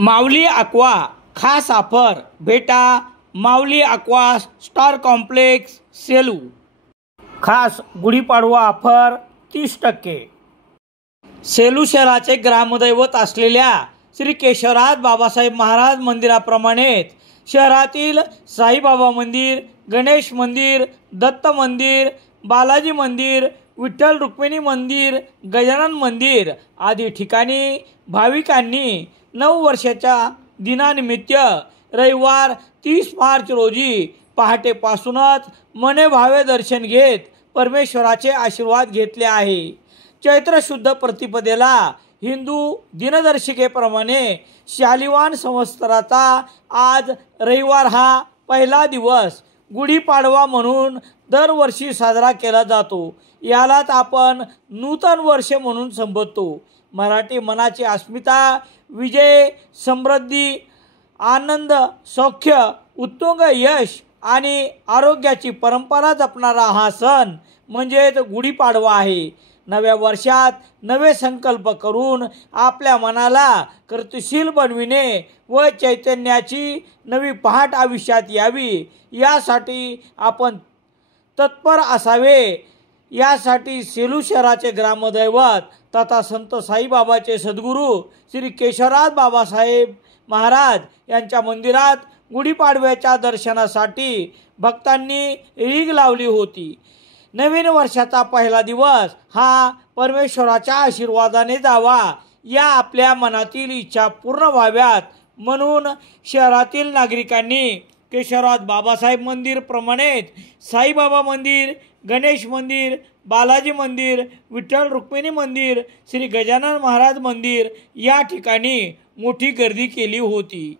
माऊली aqua खास offer भेटा माऊली aqua star complex Selu. खास गुढीपाडवा ऑफर 30%। सेलू शहराचे ग्रामदैवत असलेल्या श्री केशवराज बाबासाहेब महाराज मंदिराप्रमाणेच शहरातील साईबाबा मंदिर, गणेश मंदिर, दत्त मंदिर, बालाजी मंदिर, विठ्ठल रुक्मिणी मंदिर, गजानन मंदिर आदी ठिकाणी भाविकांनी नववर्षाच्या दिनानिमित्त रविवार 30 मार्च रोजी पहाटेपासूनच मनोभावे दर्शन घेत परमेश्वराचे आशीर्वाद घेतले आहे। चैत्र शुद्ध प्रतिपदेला हिंदू दिनदर्शिकेप्रमाणे शालिवान संवत्सराचा आज रविवार हा पहिला दिवस गुढीपाडवा म्हणून दरवर्षी साजरा केला जातो। यालाच आपण नूतन वर्ष म्हणून संबोधतो। मराठी मनाची अस्मिता, विजय, समृद्धी, आनंद, सौख्य, उत्तुंग यश आणि आरोग्याची परंपरा जपणारा हा सण म्हणजेच गुढीपाडवा आहे। नव्या वर्षात नवे संकल्प करून आपल्या मनाला कर्तशील बनविणे व चैतन्याची नवी पहाट आयुष्यात यावी यासाठी आपण तत्पर असावे। यासाठी सेलू शहराचे ग्रामदैवत तथा संत साईबाबाचे सद्गुरू श्री केशवराज बाबासाहेब महाराज यांच्या मंदिरात गुढीपाडव्याच्या दर्शनासाठी भक्तांनी रीघ लावली होती। नवीन वर्षाचा पहिला दिवस हा परमेश्वराच्या आशीर्वादाने जावा या आपल्या मनातील इच्छा पूर्ण व्हाव्यात म्हणून शहरातील नागरिकांनी केशवराज बाबासाहेब मंदिर प्रमाणेच साईबाबा मंदिर, गणेश मंदिर, बालाजी मंदिर, विठ्ठल रुक्मिणी मंदिर, श्री गजानन महाराज मंदिर या ठिकाणी मोठी गर्दी केली होती।